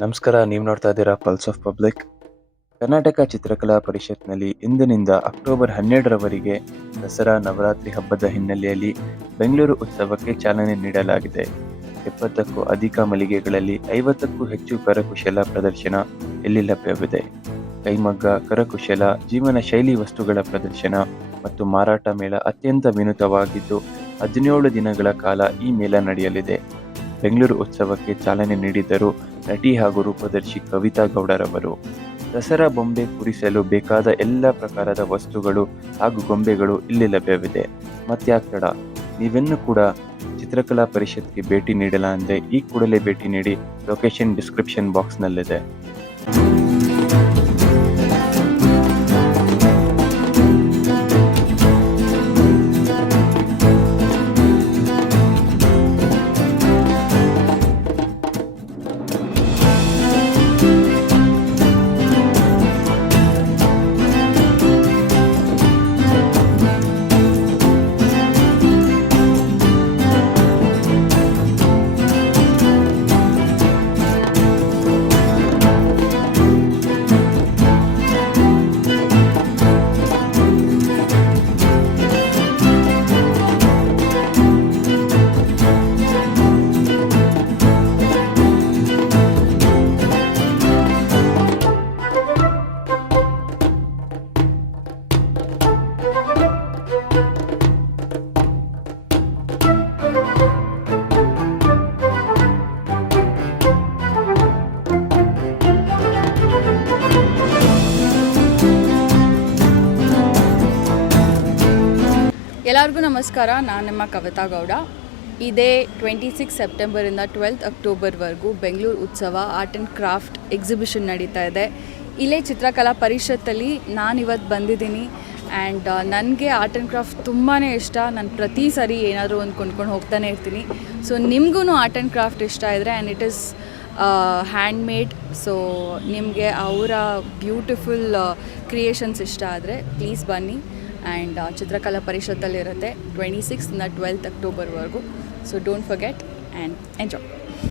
ನಮಸ್ಕಾರ. ನೀವು ನೋಡ್ತಾ ಇದ್ದೀರಾ ಪಲ್ಸ್ ಆಫ್ ಪಬ್ಲಿಕ್. ಕರ್ನಾಟಕ ಚಿತ್ರಕಲಾ ಪರಿಷತ್ನಲ್ಲಿ ಇಂದಿನಿಂದ ಅಕ್ಟೋಬರ್ 12ರವರೆಗೆ ದಸರಾ ನವರಾತ್ರಿ ಹಬ್ಬದ ಹಿನ್ನೆಲೆಯಲ್ಲಿ ಬೆಂಗಳೂರು ಉತ್ಸವಕ್ಕೆ ಚಾಲನೆ ನೀಡಲಾಗಿದೆ. 70ಕ್ಕೂ ಅಧಿಕ ಮಳಿಗೆಗಳಲ್ಲಿ 50ಕ್ಕೂ ಹೆಚ್ಚು ಕರಕುಶಲ ಪ್ರದರ್ಶನ ಇಲ್ಲಿ ಲಭ್ಯವಿದೆ. ಕೈಮಗ್ಗ, ಕರಕುಶಲ, ಜೀವನ ಶೈಲಿ ವಸ್ತುಗಳ ಪ್ರದರ್ಶನ ಮತ್ತು ಮಾರಾಟ ಮೇಳ ಅತ್ಯಂತ ವಿನೂತವಾಗಿದ್ದು 17 ದಿನಗಳ ಕಾಲ ಈ ಮೇಳ ನಡೆಯಲಿದೆ. ಬೆಂಗಳೂರು ಉತ್ಸವಕ್ಕೆ ಚಾಲನೆ ನೀಡಿದರು ನಟಿ ಹಾಗೂ ರೂಪದರ್ಶಿ ಕವಿತಾ ಗೌಡರವರು. ದಸರಾ ಬೊಂಬೆ ಕೂರಿಸಲು ಬೇಕಾದ ಎಲ್ಲ ಪ್ರಕಾರದ ವಸ್ತುಗಳು ಹಾಗೂ ಗೊಂಬೆಗಳು ಇಲ್ಲಿ ಲಭ್ಯವಿದೆ. ಮತ್ಯಾಕ್ ತಡ, ನೀವೆನ್ನೂ ಕೂಡ ಚಿತ್ರಕಲಾ ಪರಿಷತ್ಗೆ ಭೇಟಿ ನೀಡಿಲ್ಲ ಅಂದರೆ ಈ ಕೂಡಲೇ ಭೇಟಿ ನೀಡಿ. ಲೊಕೇಶನ್ ಡಿಸ್ಕ್ರಿಪ್ಷನ್ ಬಾಕ್ಸ್ನಲ್ಲಿದೆ. ಎಲ್ಲರಿಗೂ ನಮಸ್ಕಾರ. ನಾನು ನಿಮ್ಮ ಕವಿತಾ ಗೌಡ. ಇದೇ 26 ಸೆಪ್ಟೆಂಬರಿಂದ 12 ಅಕ್ಟೋಬರ್ವರೆಗೂ ಬೆಂಗಳೂರು ಉತ್ಸವ ಆರ್ಟ್ ಆ್ಯಂಡ್ ಕ್ರಾಫ್ಟ್ ಎಕ್ಸಿಬಿಷನ್ ನಡೀತಾ ಇದೆ. ಇಲ್ಲೇ ಚಿತ್ರಕಲಾ ಪರಿಷತ್ತಲ್ಲಿ ನಾನಿವತ್ತು ಬಂದಿದ್ದೀನಿ. ಆ್ಯಂಡ್ ನನಗೆ ಆರ್ಟ್ ಆ್ಯಂಡ್ ಕ್ರಾಫ್ಟ್ ತುಂಬಾ ಇಷ್ಟ. ನಾನು ಪ್ರತಿ ಸರಿ ಏನಾದರೂ ಒಂದು ಕೊಂಡ್ಕೊಂಡು ಹೋಗ್ತಾನೆ ಇರ್ತೀನಿ. ಸೊ ನಿಮಗೂ ಆರ್ಟ್ ಆ್ಯಂಡ್ ಕ್ರಾಫ್ಟ್ ಇಷ್ಟ ಇದ್ದರೆ and it is hand made, so ನಿಮಗೆ ಅವರ ಬ್ಯೂಟಿಫುಲ್ ಕ್ರಿಯೇಷನ್ಸ್ ಇಷ್ಟ ಆದರೆ ಪ್ಲೀಸ್ ಬನ್ನಿ. ಆ್ಯಂಡ್ ಚಿತ್ರಕಲಾ ಪರಿಷತ್ತಲ್ಲಿರುತ್ತೆ 26 ಇಂದ 12 ಅಕ್ಟೋಬರ್ವರೆಗೂ. So don't forget and enjoy.